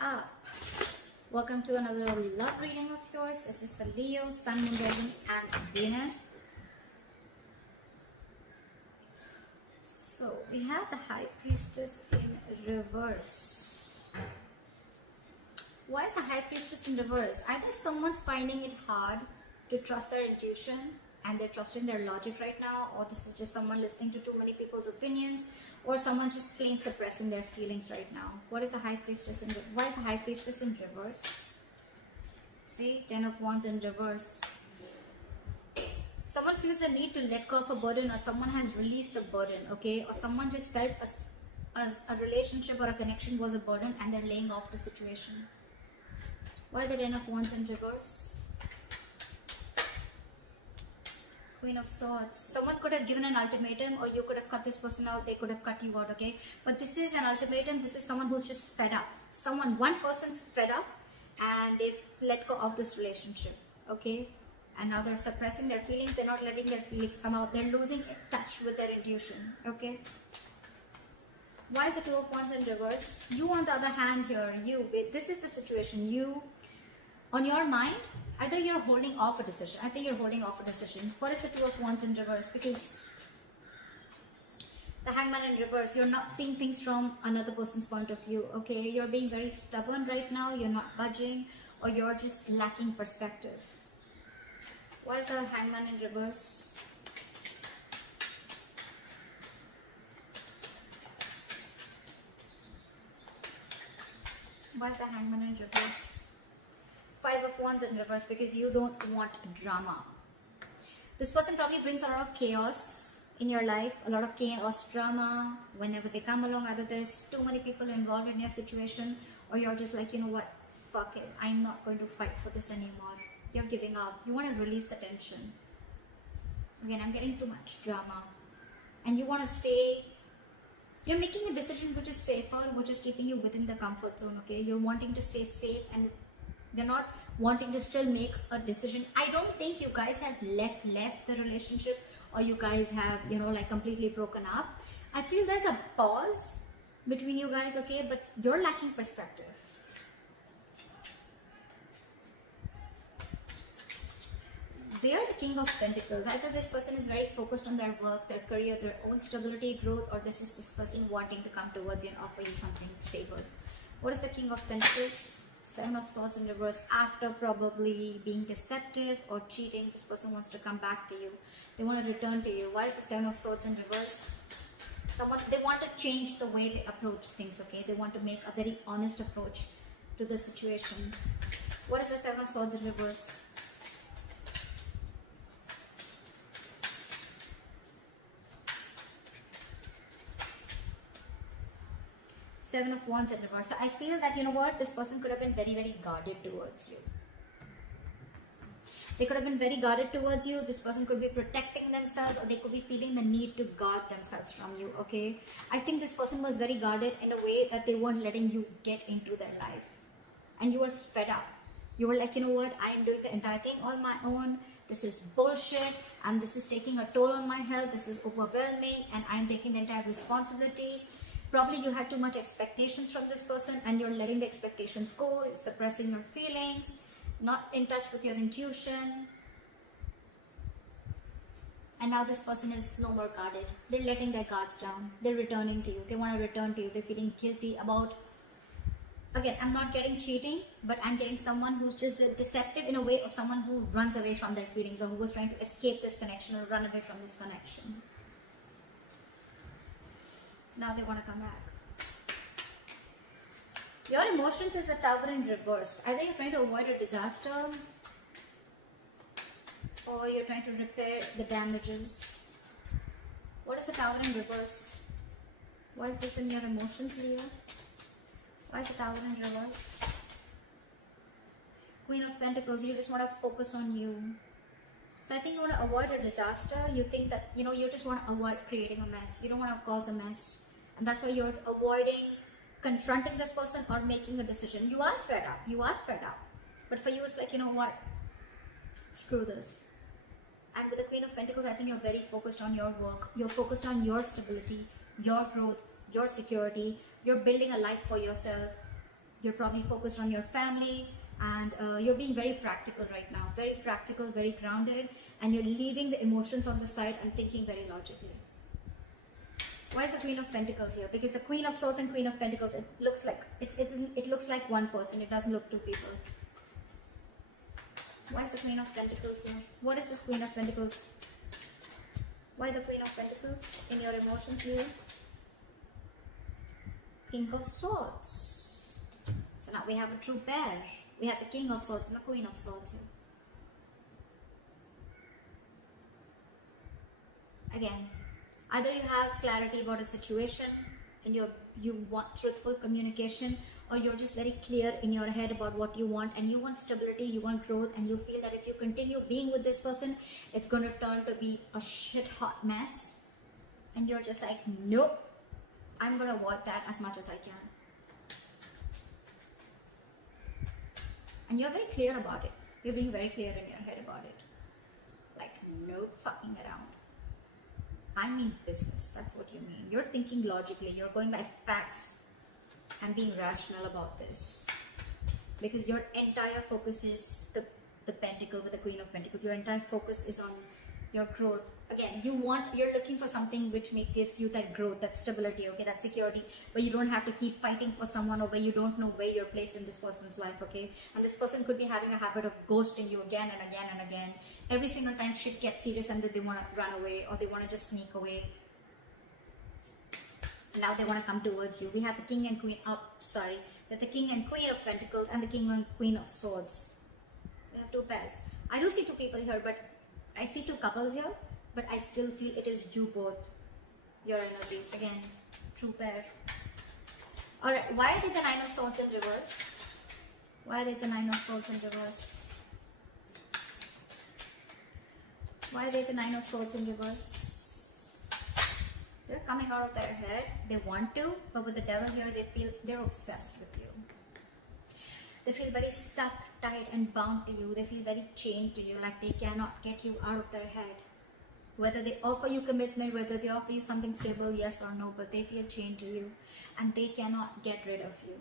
up? Welcome to another love reading of yours. This is for Leo, Sun, Moon, Rising, and Venus. So we have the High Priestess in reverse. Why is the High Priestess in reverse? Either someone's finding it hard to trust their intuition and they're trusting their logic right now, or this is just someone listening to too many people's opinions, or someone just plain suppressing their feelings right now. What is the High Priestess in why is the High Priestess in reverse? See, 10 of Wands in reverse. Someone feels the need to let go of a burden, or someone has released the burden, okay? Or someone just felt as a relationship or a connection was a burden and they're laying off the situation. Why the 10 of Wands in reverse? Queen of Swords. Someone could have given an ultimatum, or you could have cut this person out, they could have cut you out, okay? But this is an ultimatum. This is someone who's just fed up. One person's fed up and they've let go of this relationship, okay? And now they're suppressing their feelings. They're not letting their feelings come out. They're losing touch with their intuition, okay? Why the Two of Wands in reverse? You, on the other hand, here, this is the situation. You, on your mind, either you're holding off a decision. I think you're holding off a decision. What is the Two of Wands in reverse? Because the Hangman in reverse, you're not seeing things from another person's point of view, okay? You're being very stubborn right now. You're not budging, or you're just lacking perspective. Why is the Hangman in reverse? Why is the Hangman in reverse? Five of Wands in reverse, because you don't want drama. This person probably brings a lot of chaos in your life, a lot of chaos, drama. Whenever they come along, either there's too many people involved in your situation, or you're just like, you know what, fuck it, I'm not going to fight for this anymore. You're giving up. You want to release the tension. Again, I'm getting too much drama. And you want to stay. You're making a decision which is safer, which is keeping you within the comfort zone, okay? You're wanting to stay safe, and you're not wanting to still make a decision. I don't think you guys have left the relationship, or you guys have, like completely broken up. I feel there's a pause between you guys, okay? But you're lacking perspective. They are the King of Pentacles. Either this person is very focused on their work, their career, their own stability, growth, or this is this person wanting to come towards you and offer you something stable. What is the King of Pentacles? Seven of Swords in reverse. After probably being deceptive or cheating, this person wants to come back to you. They want to return to you. Why is the Seven of Swords in reverse? They want to change the way they approach things, okay? They want to make a very honest approach to the situation. What is the Seven of Swords in reverse? Seven of Wands in reverse. So I feel that, you know what, this person could have been very, very guarded towards you. They could have been very guarded towards you. This person could be protecting themselves, or they could be feeling the need to guard themselves from you, okay? I think this person was very guarded in a way that they weren't letting you get into their life. And you were fed up. You were like, you know what, I am doing the entire thing on my own. This is bullshit, and this is taking a toll on my health. This is overwhelming, and I'm taking the entire responsibility. Probably you had too much expectations from this person, and you're letting the expectations go, you're suppressing your feelings, not in touch with your intuition. And now this person is no more guarded. They're letting their guards down. They're returning to you. They want to return to you. They're feeling guilty about, again, I'm not getting cheating, but I'm getting someone who's just deceptive in a way of someone who runs away from their feelings, or who was trying to escape this connection or run away from this connection. Now they want to come back. Your emotions is a Tower in reverse. Either you're trying to avoid a disaster, or you're trying to repair the damages. What is the Tower in reverse? Why is this in your emotions, Leo? Why is the Tower in reverse? Queen of Pentacles. You just want to focus on you. So I think you want to avoid a disaster. You think that, you just want to avoid creating a mess. You don't want to cause a mess. And that's why you're avoiding confronting this person or making a decision. You are fed up. You are fed up. But for you, it's like, you know what? Screw this. And with the Queen of Pentacles, I think you're very focused on your work. You're focused on your stability, your growth, your security. You're building a life for yourself. You're probably focused on your family, and you're being very practical right now. Very practical, very grounded, and you're leaving the emotions on the side and thinking very logically. Why is the Queen of Pentacles here? Because the Queen of Swords and Queen of Pentacles, it looks like it looks like one person. It doesn't look two people. Why is the Queen of Pentacles here? What is this Queen of Pentacles? Why the Queen of Pentacles in your emotions here? King of Swords. So now we have a true pair. We have the King of Swords and the Queen of Swords here. Again, either you have clarity about a situation and you want truthful communication, or you're just very clear in your head about what you want, and you want stability, you want growth, and you feel that if you continue being with this person, it's going to turn to be a shit hot mess, and you're just like, nope, I'm going to avoid that as much as I can. And you're very clear about it. You're being very clear in your head about it. Like, no fucking around. I mean business. That's what you mean. You're thinking logically. You're going by facts and being rational about this. Because your entire focus is the pentacle with the Queen of Pentacles. Your entire focus is on your growth. Again, you're looking for something which gives you that growth, that stability, okay, that security, where you don't have to keep fighting for someone, or where you don't know where you're placed in this person's life, okay? And this person could be having a habit of ghosting you again and again and again. Every single time shit gets serious and then they want to run away, or they want to just sneak away. And now they want to come towards you. We have the King and Queen, we have the King and Queen of Pentacles and the King and Queen of Swords. We have two pairs. I do see two people here, but I see two couples here, but I still feel it is you both. Your energies. Again, true pair. Alright, why are they the Nine of Swords in reverse? Why are they the Nine of Swords in reverse? Why are they the Nine of Swords in reverse? They're coming out of their head. They want to, but with the Devil here, they feel they're obsessed with you. They feel very stuck, tied and bound to you. They feel very chained to you, like they cannot get you out of their head. Whether they offer you commitment, whether they offer you something stable, yes or no, but they feel chained to you and they cannot get rid of you.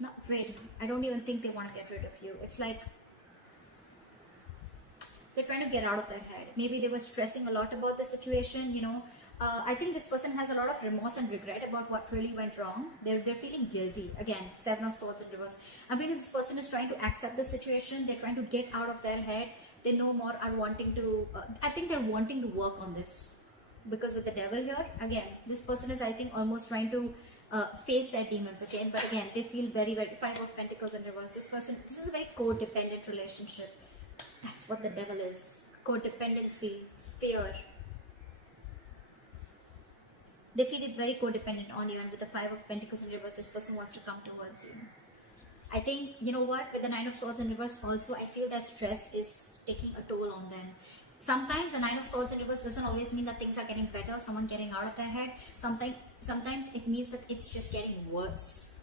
Not rid. I don't even think they want to get rid of you. It's like they're trying to get out of their head. Maybe they were stressing a lot about the situation, you know. I think this person has a lot of remorse and regret about what really went wrong. They're feeling guilty. Again, Seven of Swords in reverse. I mean, this person is trying to accept the situation. They're trying to get out of their head. They no more are wanting to, I think they're wanting to work on this. Because with the Devil here, again, this person is, I think, almost trying to face their demons, okay? But again, they feel very, very, Five of Pentacles in reverse. This is a very codependent relationship. That's what the Devil is. Codependency, fear. They feel it very codependent on you, and with the Five of Pentacles in reverse, this person wants to come towards you. I think, you know what, with the Nine of Swords in reverse also, I feel that stress is taking a toll on them. Sometimes the Nine of Swords in reverse doesn't always mean that things are getting better, someone getting out of their head. Sometimes it means that it's just getting worse.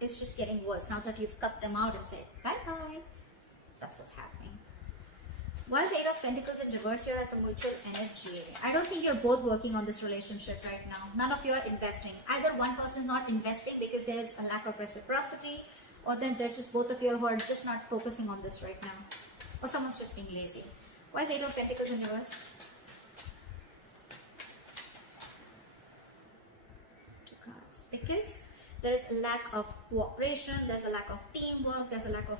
It's just getting worse now that you've cut them out and said bye-bye. That's what's happening. Why is the Eight of Pentacles in reverse here as a mutual energy? I don't think you're both working on this relationship right now. None of you are investing. Either one person is not investing because there is a lack of reciprocity, or then there's just both of you who are just not focusing on this right now. Or someone's just being lazy. Why is the Eight of Pentacles in reverse? Two cards. Because there is a lack of cooperation, there's a lack of teamwork, there's a lack of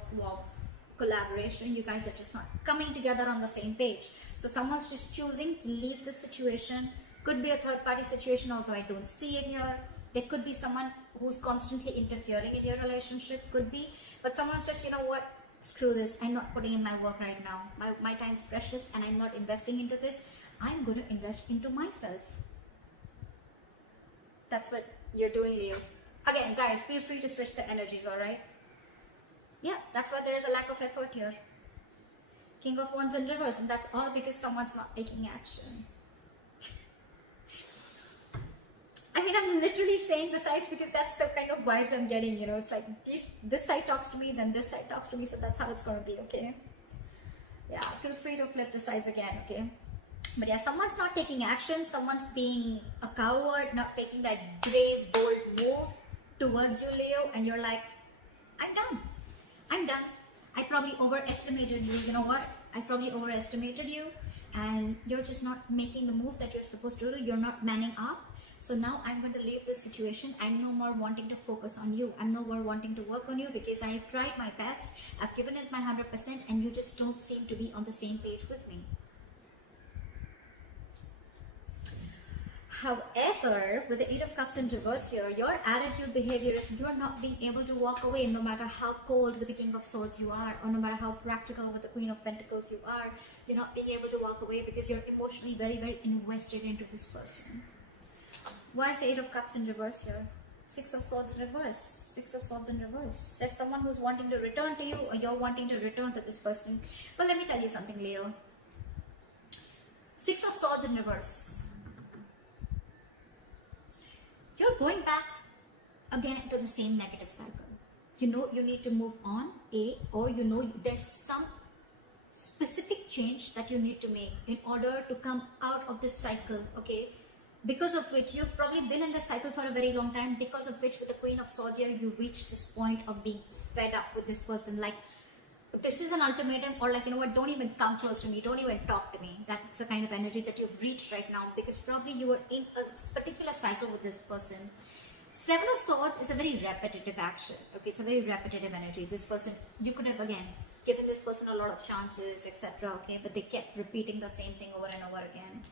collaboration. You guys are just not coming together on the same page. So someone's just choosing to leave the situation. Could be a third party situation, although I don't see it here. There could be someone who's constantly interfering in your relationship, could be. But someone's just, you know what, screw this, I'm not putting in my work right now. My time's precious and I'm not investing into this. I'm going to invest into myself. That's what you're doing, Leo. Again, guys, feel free to switch the energies, alright? Yeah, that's why there is a lack of effort here. King of Wands in reverse, and that's all because someone's not taking action. I mean, I'm literally saying the sides because that's the kind of vibes I'm getting, you know. It's like this side talks to me, then this side talks to me, so that's how it's going to be, okay? Yeah, feel free to flip the sides again, okay? But yeah, someone's not taking action, someone's being a coward, not taking that brave, bold move. towards you, Leo, and you're like, I'm done. I'm done. I probably overestimated you. You know what? I probably overestimated you, and you're just not making the move that you're supposed to do. You're not manning up. So now I'm going to leave this situation. I'm no more wanting to focus on you. I'm no more wanting to work on you because I have tried my best. I've given it my 100%, and you just don't seem to be on the same page with me. However, with the Eight of Cups in reverse here, your attitude, behavior is you're not being able to walk away no matter how cold with the King of Swords you are, or no matter how practical with the Queen of Pentacles you are. You're not being able to walk away because you're emotionally very, very invested into this person. Why is the Eight of Cups in reverse here? Six of Swords in reverse. Six of Swords in reverse. There's someone who's wanting to return to you, or you're wanting to return to this person. But let me tell you something, Leo. Six of Swords in reverse. You're going back again to the same negative cycle. You know you need to move on, or you know there's some specific change that you need to make in order to come out of this cycle, okay? Because of which you've probably been in this cycle for a very long time, because of which with the Queen of Swords here, you reach this point of being fed up with this person. Like, this is an ultimatum, or like, you know what, don't even come close to me, don't even talk to me. That's the kind of energy that you've reached right now, because probably you were in a particular cycle with this person. Seven of Swords is a very repetitive action, okay? It's a very repetitive energy. This person, you could have again given this person a lot of chances, etc., okay? But they kept repeating the same thing over and over again.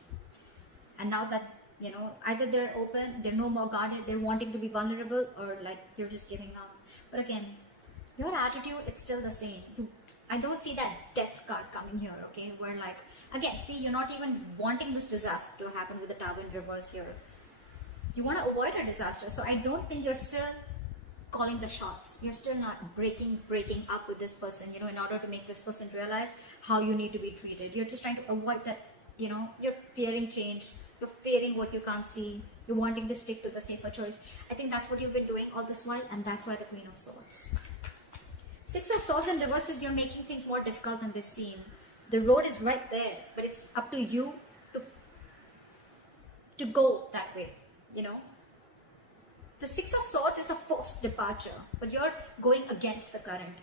And now that, you know, either they're open, they're no more guarded, they're wanting to be vulnerable, or like you're just giving up. But again, your attitude, it's still the same. I don't see that death card coming here, okay? Where like, again, see, you're not even wanting this disaster to happen with the Tower in reverse here. You want to avoid a disaster. So I don't think you're still calling the shots. You're still not breaking up with this person, you know, in order to make this person realize how you need to be treated. You're just trying to avoid that, you know, you're fearing change. You're fearing what you can't see. You're wanting to stick to the safer choice. I think that's what you've been doing all this while, and that's why the Queen of Swords. Six of Swords in reverse is you're making things more difficult in this scene. The road is right there, but it's up to you to go that way, you know. The Six of Swords is a forced departure, but you're going against the current.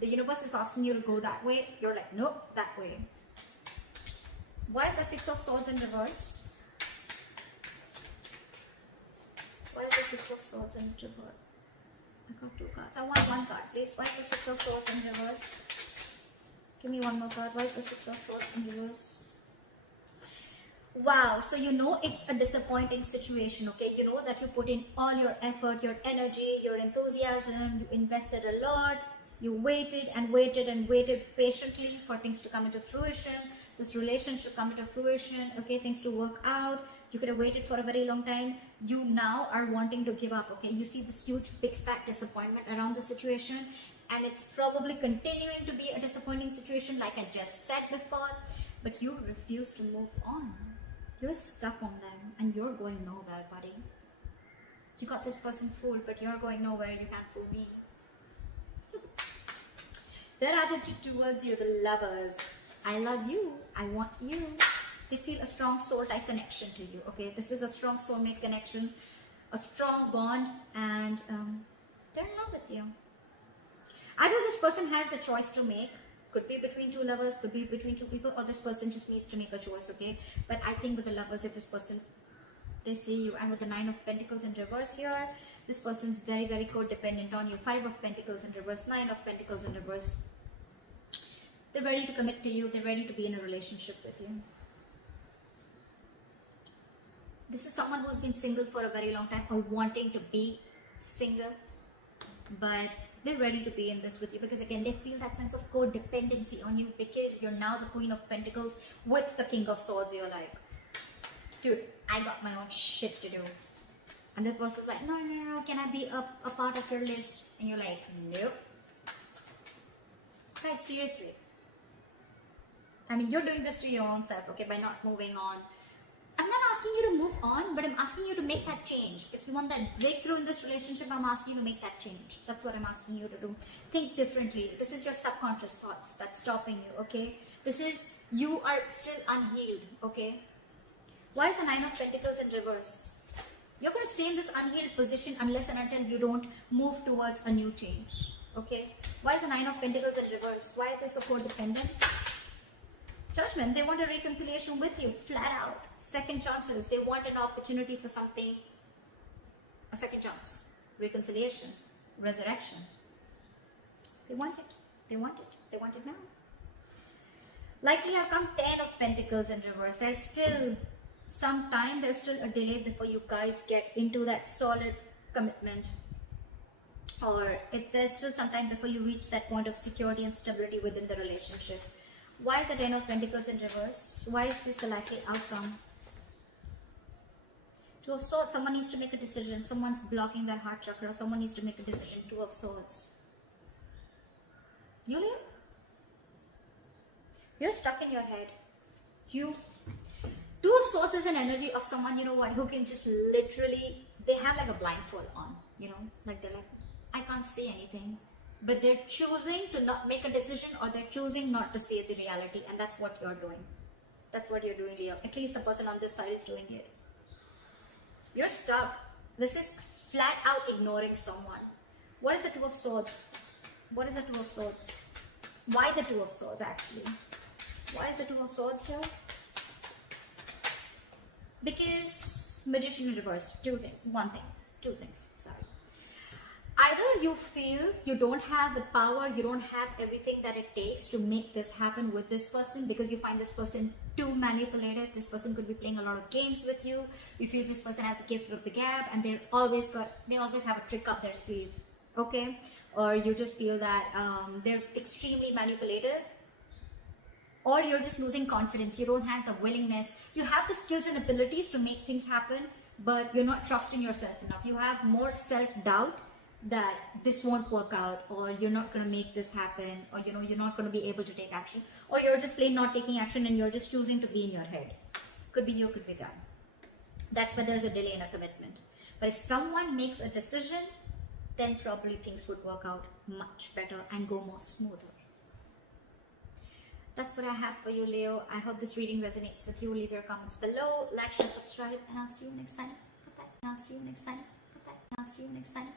The universe is asking you to go that way. You're like, nope, that way. Why is the Six of Swords in reverse? Why is the Six of Swords in reverse? I got two cards. I want one card, please. Why is the Six of Swords in reverse? Give me one more card. Why is the Six of Swords in reverse? Wow. So you know it's a disappointing situation, okay? You know that you put in all your effort, your energy, your enthusiasm. You invested a lot. You waited and waited and waited patiently for things to come into fruition. This relationship come into fruition, okay? Things to work out. You could have waited for a very long time. You now are wanting to give up, okay? You see this huge, big, fat disappointment around the situation, and it's probably continuing to be a disappointing situation, like I just said before, but you refuse to move on. You're stuck on them, and you're going nowhere, buddy. You got this person fooled, but you're going nowhere. You can't fool me. Their attitude towards you, the Lovers. I love you. I want you. They feel a strong soul-like connection to you, okay? This is a strong soulmate connection, a strong bond, and they're in love with you. Either this person has a choice to make, could be between two lovers, could be between two people, or this person just needs to make a choice, okay? But I think with the Lovers, if this person, they see you, and with the Nine of Pentacles in reverse here, this person's very, very codependent on you. Five of Pentacles in reverse, Nine of Pentacles in reverse. They're ready to commit to you. They're ready to be in a relationship with you. This is someone who's been single for a very long time, or wanting to be single, but they're ready to be in this with you, because again, they feel that sense of codependency on you, because you're now the Queen of Pentacles with the King of Swords. You're like, dude, I got my own shit to do. And the person's like, no, can I be a part of your list? And you're like, nope. Guys, seriously. I mean, you're doing this to your own self, okay, by not moving on. I'm not asking you to move on, but I'm asking you to make that change. If you want that breakthrough in this relationship, I'm asking you to make that change. That's what I'm asking you to do. Think differently. This is your subconscious thoughts that's stopping you, okay? This is, you are still unhealed, okay? Why is the Nine of Pentacles in reverse? You're going to stay in this unhealed position unless and until you don't move towards a new change. Okay? Why is the Nine of Pentacles in reverse? Why is this so codependent? Judgment. They want a reconciliation with you, flat out. Second chances. They want an opportunity for something. A second chance. Reconciliation. Resurrection. They want it. They want it. They want it now. Likely have come 10 of Pentacles in reverse. There's still some time. There's still a delay before you guys get into that solid commitment. Or there's still some time before you reach that point of security and stability within the relationship. Why is the 10 of Pentacles in reverse? Why is this the likely outcome? Two of Swords. Someone needs to make a decision. Someone's blocking their heart chakra. Someone needs to make a decision. Two of Swords. You're stuck in your head. Two of Swords is an energy of someone, you know what, who can just literally, they have like a blindfold on, you know, like they're like, I can't see anything. But they're choosing to not make a decision, or they're choosing not to see the reality, and that's what you're doing. That's what you're doing, Leo. At least the person on this side is doing it. You're stuck. This is flat out ignoring someone. What is the Two of Swords? What is the Two of Swords? Why the Two of Swords actually? Why is the Two of Swords here? Because Magician in reverse. Two things. Sorry. Either you feel you don't have the power, you don't have everything that it takes to make this happen with this person, because you find this person too manipulative. This person could be playing a lot of games with you. You feel this person has the gift of the gab, and they always have a trick up their sleeve. Okay? Or you just feel that they're extremely manipulative. Or you're just losing confidence. You don't have the willingness. You have the skills and abilities to make things happen, but you're not trusting yourself enough. You have more self-doubt that this won't work out, or you're not going to make this happen, or you know, you're not going to be able to take action, or you're just plain not taking action and you're just choosing to be in your head. Could be you, could be them. That's where there's a delay in a commitment. But if someone makes a decision, then probably things would work out much better and go more smoother. That's what I have for you, Leo. I hope this reading resonates with you. Leave your comments below, like, share, subscribe, and I'll see you next time. Bye-bye. And I'll see you next time. Bye-bye. And I'll see you next time.